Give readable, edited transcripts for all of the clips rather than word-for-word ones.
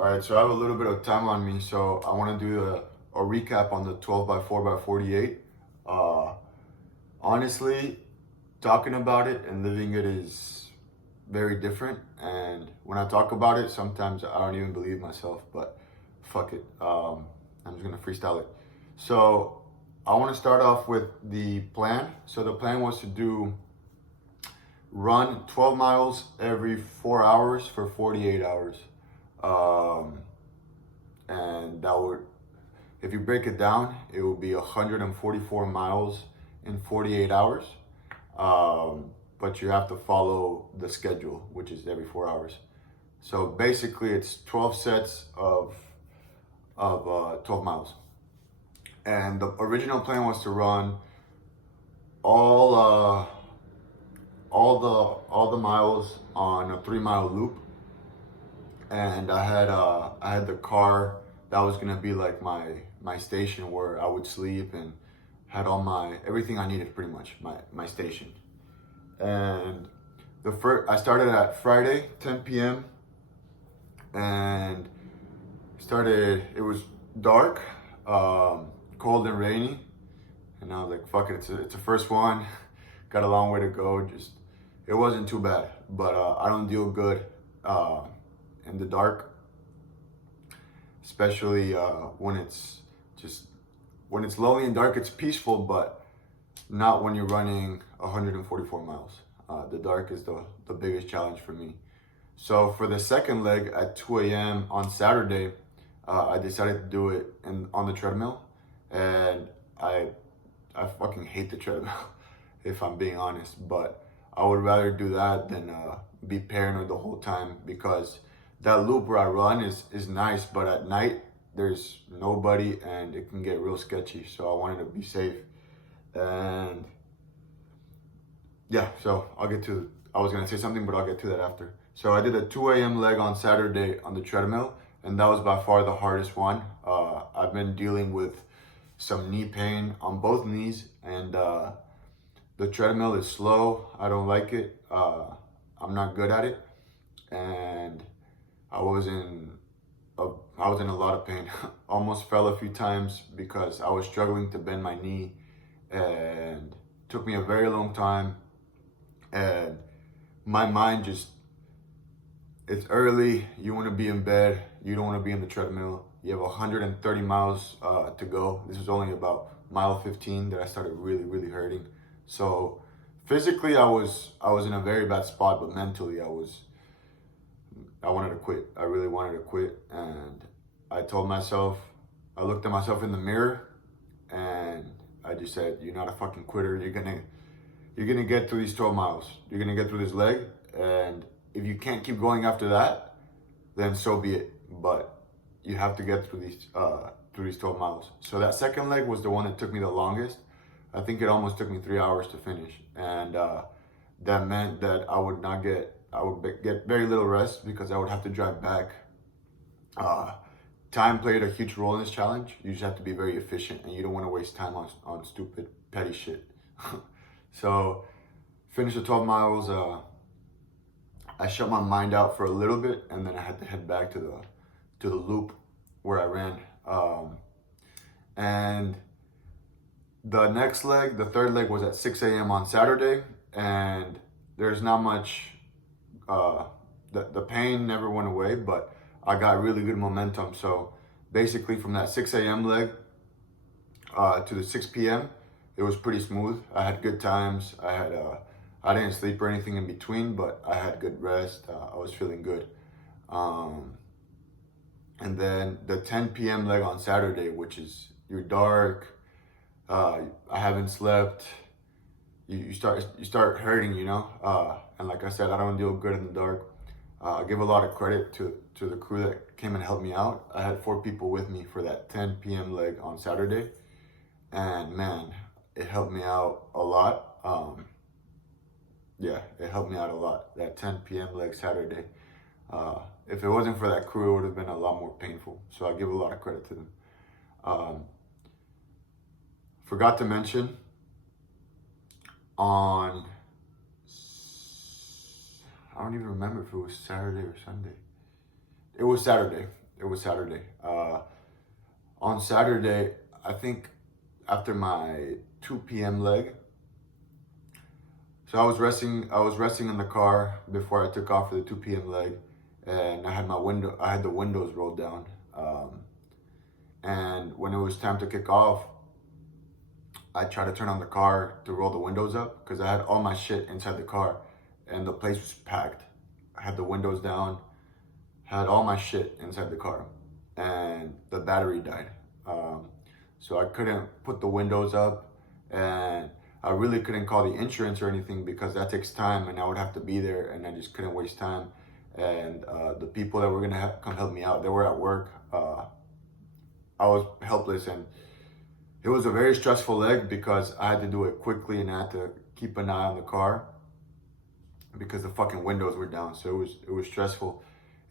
All right, so I have a little bit of time on me, so I want to do a recap on the 12 by 4 by 48. Uh, Honestly, talking about it and living it is very different. And when I talk about it, sometimes I don't even believe myself, but fuck it. I'm just going to freestyle it. So I want to start off with the plan. So the plan was to run 12 miles every 4 hours for 48 hours. Um, and that would, if you break it down, it would be 144 miles in 48 hours. But you have to follow the schedule, which is every 4 hours. So basically, it's 12 sets of 12 miles. And the original plan was to run all all the miles on a 3 mile loop, and I had the car that was gonna be like my station where I would sleep and had all my everything I needed, pretty much my station. And I started at Friday 10 p.m. and it was dark, cold and rainy, and I was like, fuck it, it's a first one. Got a long way to go. Just it wasn't too bad, but I don't deal good in the dark, especially when it's lonely and dark. It's peaceful, but not when you're running 144 miles. The dark is the biggest challenge for me. So for the second leg at 2 a.m. on Saturday, I decided to do it on the treadmill, and I fucking hate the treadmill, if I'm being honest. But I would rather do that than be paranoid the whole time, because that loop where I run is nice, but at night there's nobody and it can get real sketchy. So I wanted to be safe, and yeah. So I was gonna say something, but I'll get to that after. So I did a 2 a.m. leg on Saturday on the treadmill, and that was by far the hardest one. I've been dealing with some knee pain on both knees, and the treadmill is slow. I don't like it. I'm not good at it, and I was in a lot of pain. Almost fell a few times because I was struggling to bend my knee, and took me a very long time. And my mind just, it's early. You want to be in bed. You don't want to be in the treadmill. You have 130 miles to go. This was only about mile 15 that I started really, really hurting. So physically, I was in a very bad spot, but mentally, I wanted to quit. I really wanted to quit, and I looked at myself in the mirror, and I just said, "You're not a fucking quitter. You're gonna get through these 12 miles. You're gonna get through this leg, and if you can't keep going after that, then so be it. But you have to get through these 12 miles." So that second leg was the one that took me the longest. I think it almost took me 3 hours to finish, and that meant that I would get very little rest because I would have to drive back. Time played a huge role in this challenge. You just have to be very efficient, and you don't want to waste time on stupid, petty shit. So, finished the 12 miles. I shut my mind out for a little bit, and then I had to head back to the loop where I ran. And the next leg, the third leg, was at 6 a.m. on Saturday, and there's not much. The pain never went away, but I got really good momentum. So basically, from that 6 a.m. leg to the 6 p.m., it was pretty smooth. I had good times. I didn't sleep or anything in between, but I had good rest. I was feeling good. And then the 10 p.m. leg on Saturday, which is, you're dark. I haven't slept. You start hurting, and like I said, I don't deal good in the dark. I give a lot of credit to the crew that came and helped me out. I had 4 people with me for that 10 p.m. leg on Saturday, and man, it helped me out a lot. It helped me out a lot, that 10 p.m. leg Saturday. If it wasn't for that crew, it would have been a lot more painful. So I give a lot of credit to them. Forgot to mention, I don't even remember if it was Saturday or Sunday. It was Saturday. It was Saturday. On Saturday, I think after my 2 p.m. leg, so I was resting in the car before I took off for the 2 p.m. leg, and I had the windows rolled down. And when it was time to kick off, I tried to turn on the car to roll the windows up because I had all my shit inside the car, and the place was packed. I had the windows down, had all my shit inside the car, and the battery died. So I couldn't put the windows up, and I really couldn't call the insurance or anything because that takes time, and I would have to be there, and I just couldn't waste time. And the people that were gonna come help me out, they were at work. I was helpless, and it was a very stressful leg because I had to do it quickly, and I had to keep an eye on the car because the fucking windows were down. So it was stressful,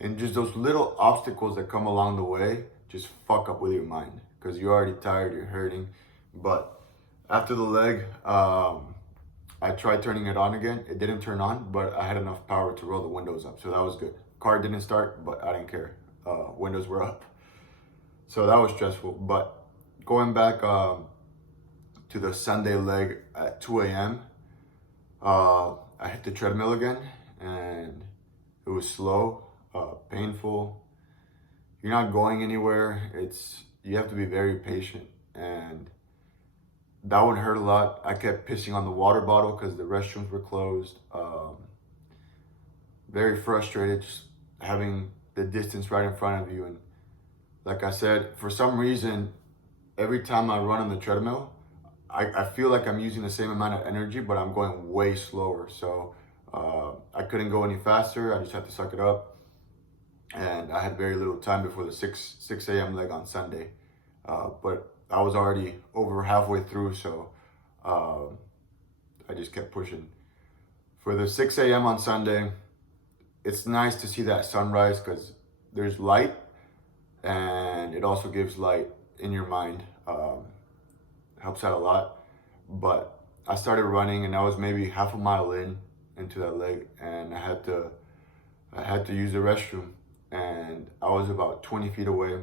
and just those little obstacles that come along the way just fuck up with your mind because you're already tired, you're hurting. But after the leg, I tried turning it on again. It didn't turn on, but I had enough power to roll the windows up, so that was good. Car didn't start, but I didn't care. Windows were up, so that was stressful. But going back to the Sunday leg at 2 a.m., I hit the treadmill again, and it was slow, painful. You're not going anywhere. You have to be very patient, and that one hurt a lot. I kept pissing on the water bottle because the restrooms were closed. Very frustrated, just having the distance right in front of you. And like I said, for some reason, every time I run on the treadmill, I feel like I'm using the same amount of energy, but I'm going way slower. So I couldn't go any faster. I just had to suck it up. And I had very little time before the 6 a.m. leg on Sunday. But I was already over halfway through, so I just kept pushing. For the 6 a.m. on Sunday, it's nice to see that sunrise because there's light, and it also gives light in your mind. Helps out a lot. But I started running, and I was maybe half a mile into that leg, and I had to use the restroom, and I was about 20 feet away,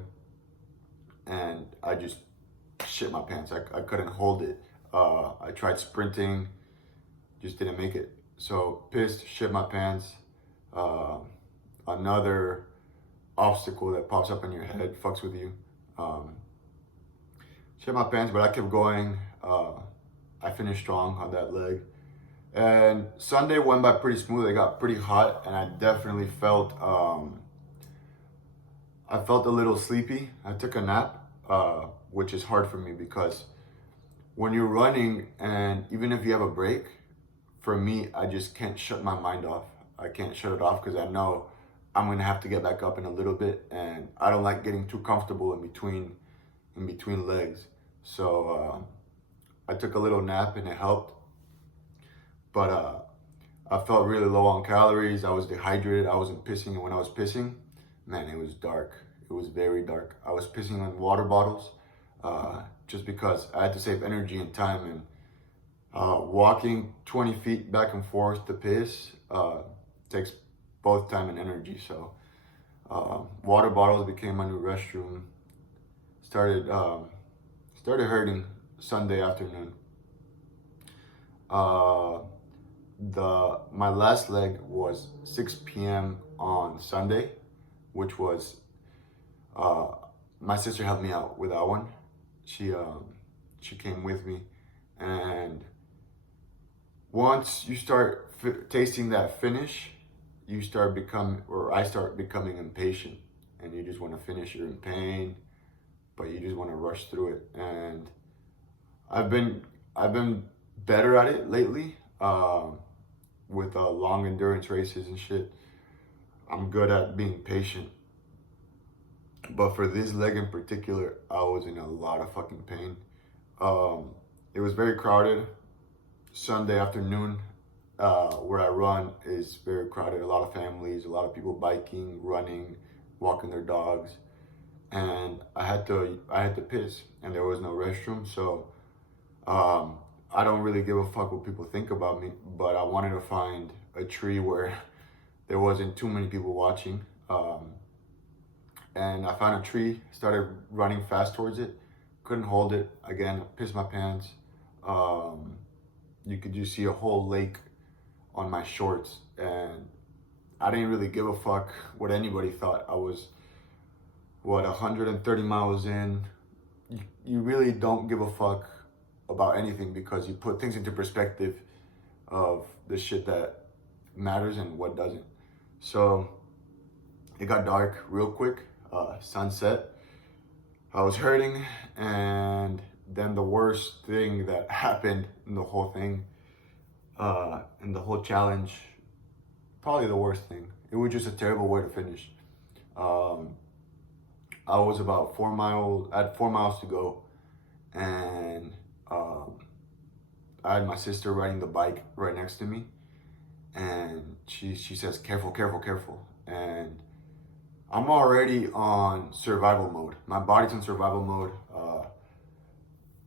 and I just shit my pants. I couldn't hold it. I tried sprinting, just didn't make it. So pissed, shit my pants. Another obstacle that pops up in your head fucks with you. Shit my pants, but I kept going. I finished strong on that leg. And Sunday went by pretty smooth. It got pretty hot, and I definitely felt a little sleepy. I took a nap, which is hard for me because when you're running, and even if you have a break, for me, I just can't shut my mind off. I can't shut it off because I know I'm gonna have to get back up in a little bit, and I don't like getting too comfortable in between legs. So I took a little nap, and it helped. But I felt really low on calories. I was dehydrated. I wasn't pissing, and when I was pissing, man, it was dark. It was very dark. I was pissing on water bottles just because I had to save energy and time. And walking 20 feet back and forth to piss takes both time and energy. So water bottles became my new restroom. Started hurting Sunday afternoon. My last leg was 6 p.m. on Sunday, which was my sister helped me out with that one. She came with me, and once you start tasting that finish, I start becoming impatient, and you just want to finish. You're in pain, but you just want to rush through it. And I've been better at it lately with long endurance races and shit. I'm good at being patient. But for this leg in particular, I was in a lot of fucking pain. It was very crowded. Sunday afternoon, where I run, is very crowded. A lot of families, a lot of people biking, running, walking their dogs. And I had to piss, and there was no restroom. So I don't really give a fuck what people think about me, but I wanted to find a tree where there wasn't too many people watching. and I found a tree, started running fast towards it, couldn't hold it. Again, pissed my pants. You could just see a whole lake on my shorts, and I didn't really give a fuck what anybody thought. I was, 130 miles in. You really don't give a fuck about anything because you put things into perspective of the shit that matters and what doesn't. So it got dark real quick, sunset. I was hurting, and then the worst thing that happened in the whole thing, in the whole challenge, probably the worst thing. It was just a terrible way to finish. I was about 4 miles, I had 4 miles to go, and I had my sister riding the bike right next to me, and she says, careful, careful, careful. And I'm already on survival mode. My body's on survival mode.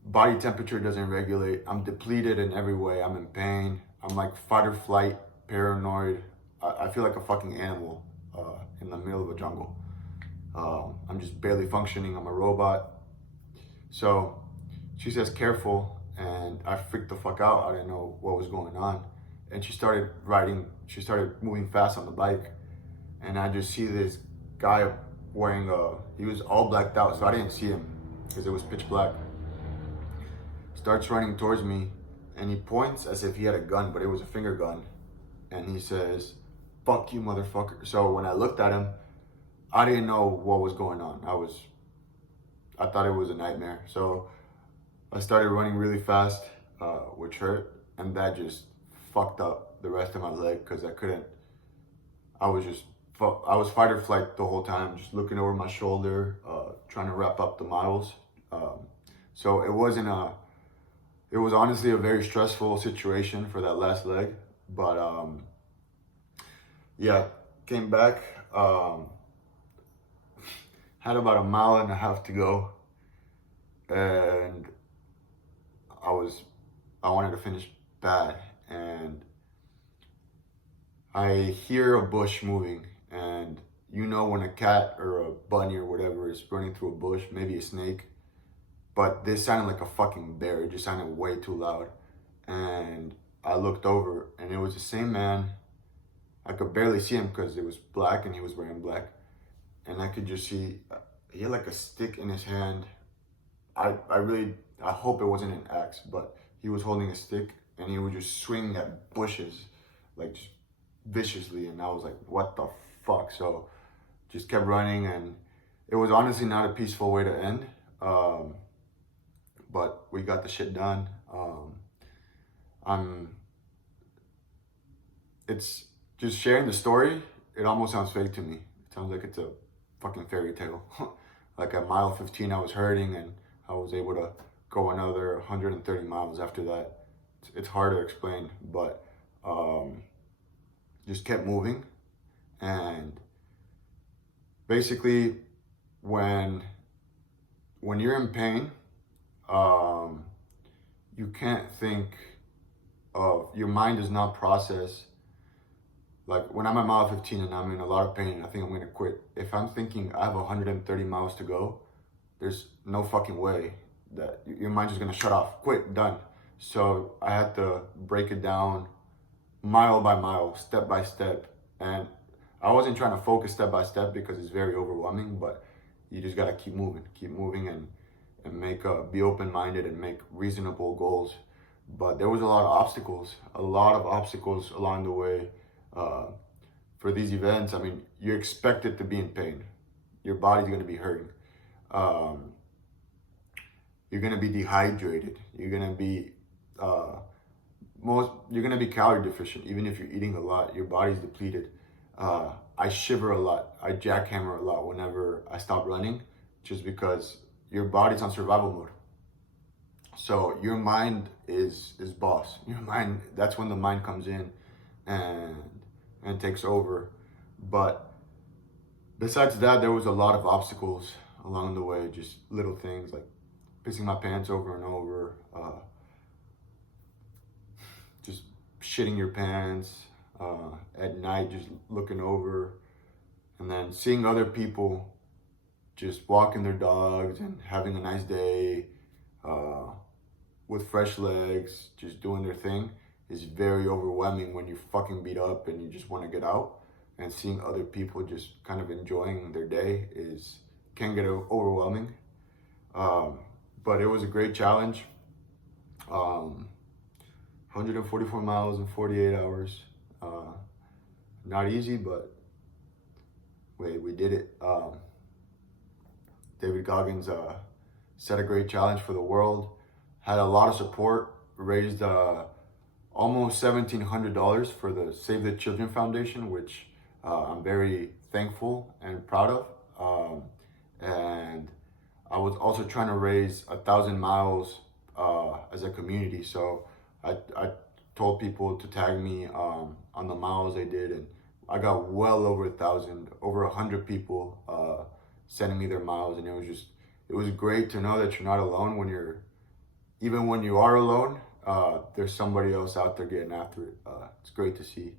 Body temperature doesn't regulate. I'm depleted in every way. I'm in pain. I'm like fight or flight, paranoid. I feel like a fucking animal in the middle of a jungle. I'm just barely functioning. I'm a robot. So she says, careful. And I freaked the fuck out. I didn't know what was going on. And she started moving fast on the bike. And I just see this guy wearing he was all blacked out, so I didn't see him because it was pitch black. Starts running towards me, and he points as if he had a gun, but it was a finger gun. And he says, fuck you, motherfucker. So when I looked at him, I didn't know what was going on. I thought it was a nightmare. So I started running really fast, which hurt, and that just fucked up the rest of my leg because I was fight or flight the whole time, just looking over my shoulder, trying to wrap up the miles. So it was honestly a very stressful situation for that last leg. But yeah, came back, had about 1.5 miles to go, and I wanted to finish bad, and I hear a bush moving, and you know when a cat or a bunny or whatever is running through a bush, maybe a snake, but this sounded like a fucking bear. It just sounded way too loud. And I looked over, and it was the same man. I could barely see him because it was black and he was wearing black. And I could just see, he had like a stick in his hand. I hope it wasn't an axe, but he was holding a stick and he was just swinging at bushes, like just viciously. And I was like, what the fuck? So just kept running, and it was honestly not a peaceful way to end. But we got the shit done. It's just sharing the story. It almost sounds fake to me. It sounds like it's a fucking fairy tale. Like at mile 15, I was hurting, and I was able to go another 130 miles after that. It's hard to explain, but just kept moving. And basically, when you're in pain, you can't think of, your mind does not process. Like when I'm at mile 15 and I'm in a lot of pain, I think I'm gonna quit. If I'm thinking I have 130 miles to go, there's no fucking way that your mind's just gonna shut off, quit, done. So I had to break it down mile by mile, step by step. And I wasn't trying to focus step by step because it's very overwhelming, but you just gotta keep moving and be open-minded and make reasonable goals. But there was a lot of obstacles along the way. For these events, I mean, you're expected to be in pain. Your body's gonna be hurting. You're gonna be dehydrated. You're gonna be calorie deficient. Even if you're eating a lot, your body's depleted. I shiver a lot. I jackhammer a lot whenever I stop running, just because your body's on survival mode. So your mind is boss. Your mind, that's when the mind comes in and takes over. But besides that, there was a lot of obstacles along the way, just little things like pissing my pants over and over, just shitting your pants at night, just looking over, and then seeing other people just walking their dogs and having a nice day with fresh legs, just doing their thing, is very overwhelming when you're fucking beat up and you just want to get out. And seeing other people just kind of enjoying their day can get overwhelming. But it was a great challenge. 144 miles in 48 hours. Not easy, but we did it. David Goggins set a great challenge for the world. Had a lot of support. Raised almost $1,700 for the Save the Children Foundation, which I'm very thankful and proud of. And I was also trying to raise 1,000 miles as a community. So I told people to tag me on the miles they did, and I got well over 1,000, over 100 people sending me their miles, and it was great to know that you're not alone even when you are alone. There's somebody else out there getting after it. It's great to see,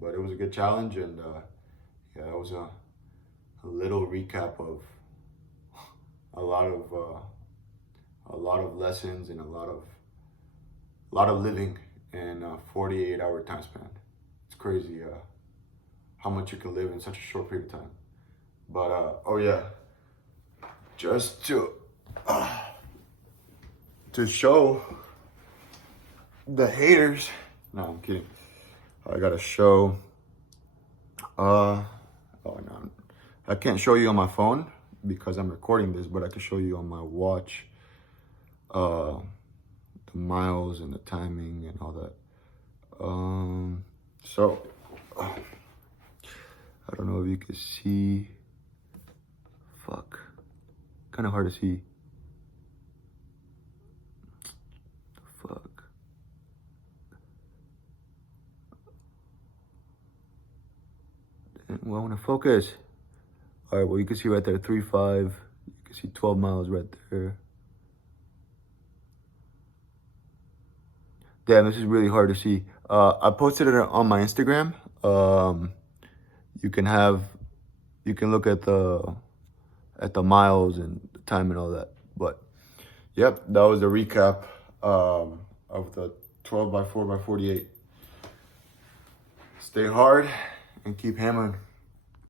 but it was a good challenge, and yeah, that was a little recap of a lot of lessons and a lot of living in a 48-hour time span. It's crazy how much you can live in such a short period of time. But oh yeah, just to show the haters. No, I'm kidding. I gotta show. Oh no, I can't show you on my phone because I'm recording this, but I can show you on my watch. The miles and the timing and all that. So I don't know if you can see. Fuck, kind of hard to see. Fuck. Well, I want to focus. All right, well, you can see right there 3.5. You can see 12 miles right there. Damn, this is really hard to see. I posted it on my Instagram. You can look at the miles and the time and all that. But yep, that was the recap of the 12x4x48. Stay hard and keep hammering.